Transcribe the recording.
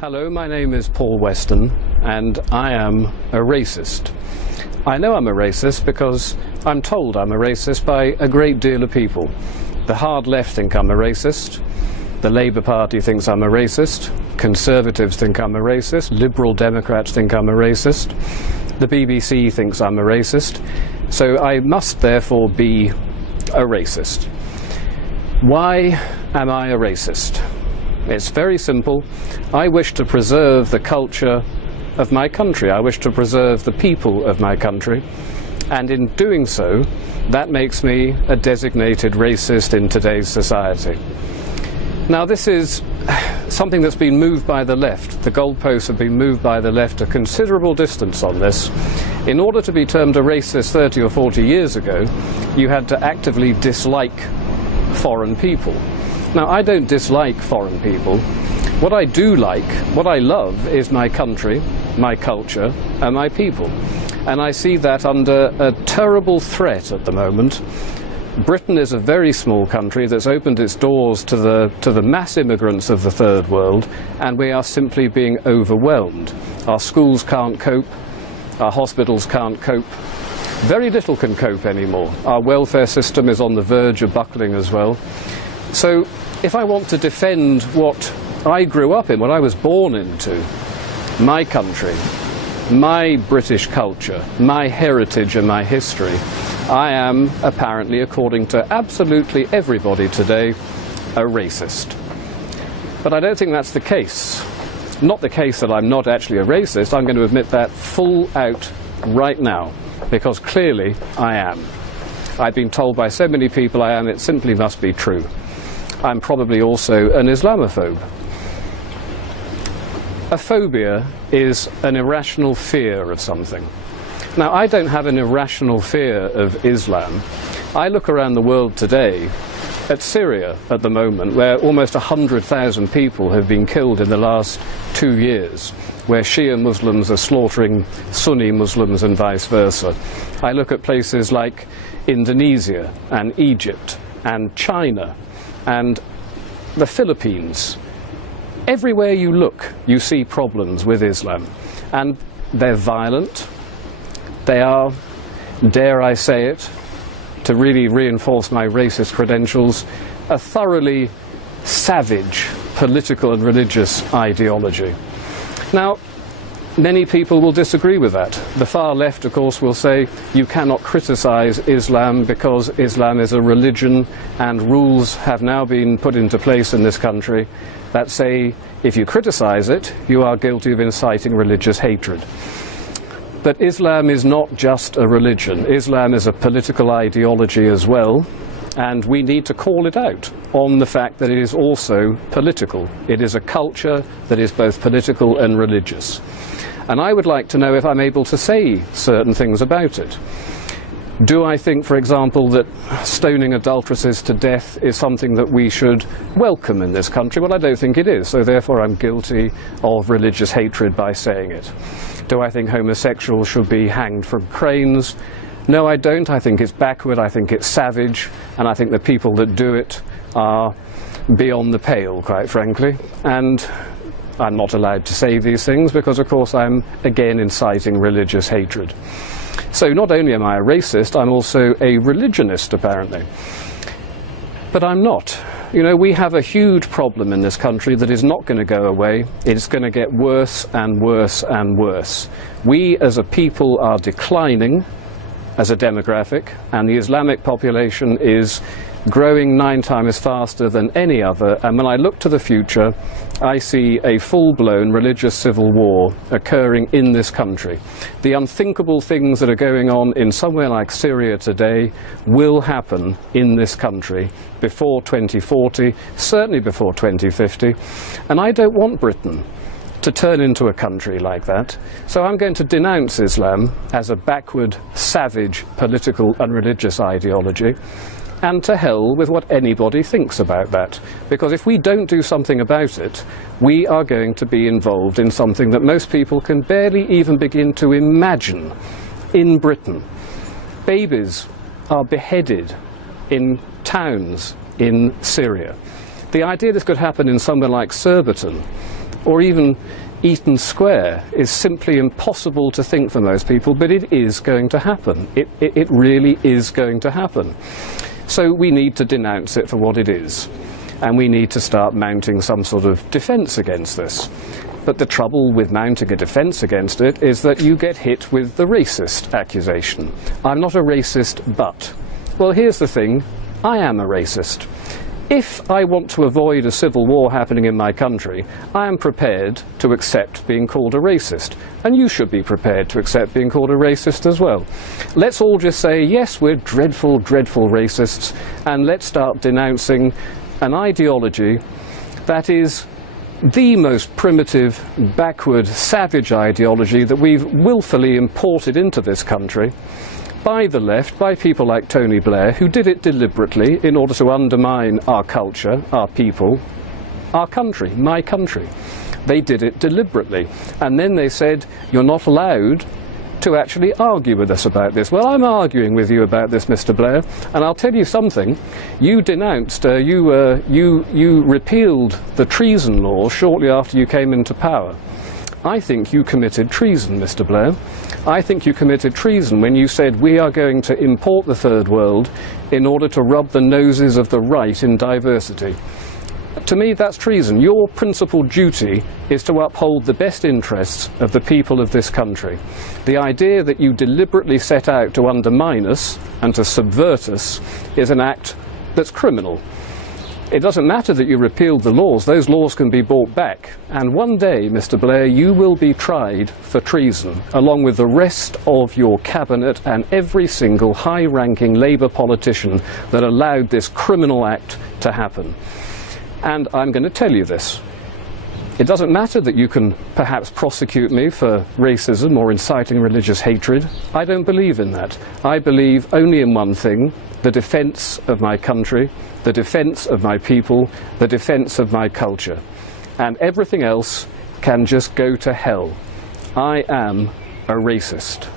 Hello, my name is Paul Weston, and I am a racist. I know I'm a racist because I'm told I'm a racist by a great deal of people. The hard left think I'm a racist, the Labour Party thinks I'm a racist, Conservatives think I'm a racist, Liberal Democrats think I'm a racist, the BBC thinks I'm a racist, so I must therefore be a racist. Why am I a racist? It's very simple. I wish to preserve the culture of my country. I wish to preserve the people of my country. And in doing so, that makes me a designated racist in today's society. Now, this is something that's been moved by the left. The goalposts have been moved by the left a considerable distance on this. In order to be termed a racist 30 or 40 years ago, you had to actively dislike foreign people. Now, I don't dislike foreign people. What I do like, what I love, is my country, my culture, and my people. And I see that under a terrible threat at the moment. Britain is a very small country that's opened its doors to the mass immigrants of the third world, and we are simply being overwhelmed. Our schools can't cope, our hospitals can't cope. Very little can cope anymore. Our welfare system is on the verge of buckling as well. So if I want to defend what I grew up in, what I was born into, my country, my British culture, my heritage and my history, I am apparently, according to absolutely everybody today, a racist. But I don't think that's the case. Not the case that I'm not actually a racist. I'm going to admit that full out right now, because clearly I am. I've been told by so many people I am, it simply must be true. I'm probably also an Islamophobe. A phobia is an irrational fear of something. Now, I don't have an irrational fear of Islam. I look around the world today at Syria at the moment, where almost 100,000 people have been killed in the last 2 years, where Shia Muslims are slaughtering Sunni Muslims and vice versa. I look at places like Indonesia and Egypt and China and the Philippines. Everywhere you look, you see problems with Islam. And they're violent. They are, dare I say it, to really reinforce my racist credentials, a thoroughly savage political and religious ideology. Now, many people will disagree with that. The far left, of course, will say you cannot criticize Islam because Islam is a religion and rules have now been put into place in this country that say if you criticize it, you are guilty of inciting religious hatred. But Islam is not just a religion. Islam is a political ideology as well, and we need to call it out on the fact that it is also political. It is a culture that is both political and religious. And I would like to know if I'm able to say certain things about it. Do I think, for example, that stoning adulteresses to death is something that we should welcome in this country? Well, I don't think it is, so therefore I'm guilty of religious hatred by saying it. Do I think homosexuals should be hanged from cranes? No, I don't. I think it's backward, I think it's savage, and I think the people that do it are beyond the pale, quite frankly. And I'm not allowed to say these things because, of course, I'm again inciting religious hatred. So not only am I a racist, I'm also a religionist, apparently. But I'm not. You know, we have a huge problem in this country that is not going to go away. It's going to get worse and worse and worse. We as a people are declining as a demographic, and the Islamic population is growing 9 times faster than any other, and when I look to the future, I see a full-blown religious civil war occurring in this country. The unthinkable things that are going on in somewhere like Syria today will happen in this country before 2040, certainly before 2050, and I don't want Britain to turn into a country like that. So I'm going to denounce Islam as a backward, savage political and religious ideology. And to hell with what anybody thinks about that. Because if we don't do something about it, we are going to be involved in something that most people can barely even begin to imagine in Britain. Babies are beheaded in towns in Syria. The idea this could happen in somewhere like Surbiton or even Eaton Square is simply impossible to think for most people, but it is going to happen. It really is going to happen. So we need to denounce it for what it is, and we need to start mounting some sort of defence against this. But the trouble with mounting a defence against it is that you get hit with the racist accusation. I'm not a racist, but. Well, here's the thing, I am a racist. If I want to avoid a civil war happening in my country, I am prepared to accept being called a racist. And you should be prepared to accept being called a racist as well. Let's all just say, yes, we're dreadful, dreadful racists, and let's start denouncing an ideology that is the most primitive, backward, savage ideology that we've willfully imported into this country by the left, by people like Tony Blair, who did it deliberately in order to undermine our culture, our people, our country, my country. They did it deliberately. And then they said, you're not allowed to actually argue with us about this. Well, I'm arguing with you about this, Mr. Blair, and I'll tell you something. You denounced, you repealed the treason law shortly after you came into power. I think you committed treason, Mr. Blair. I think you committed treason when you said we are going to import the third world in order to rub the noses of the right in diversity. To me, that's treason. Your principal duty is to uphold the best interests of the people of this country. The idea that you deliberately set out to undermine us and to subvert us is an act that's criminal. It doesn't matter that you repealed the laws, those laws can be brought back. And one day, Mr. Blair, you will be tried for treason, along with the rest of your cabinet and every single high-ranking Labour politician that allowed this criminal act to happen. And I'm going to tell you this. It doesn't matter that you can perhaps prosecute me for racism or inciting religious hatred. I don't believe in that. I believe only in one thing, the defence of my country, the defence of my people, the defence of my culture. And everything else can just go to hell. I am a racist.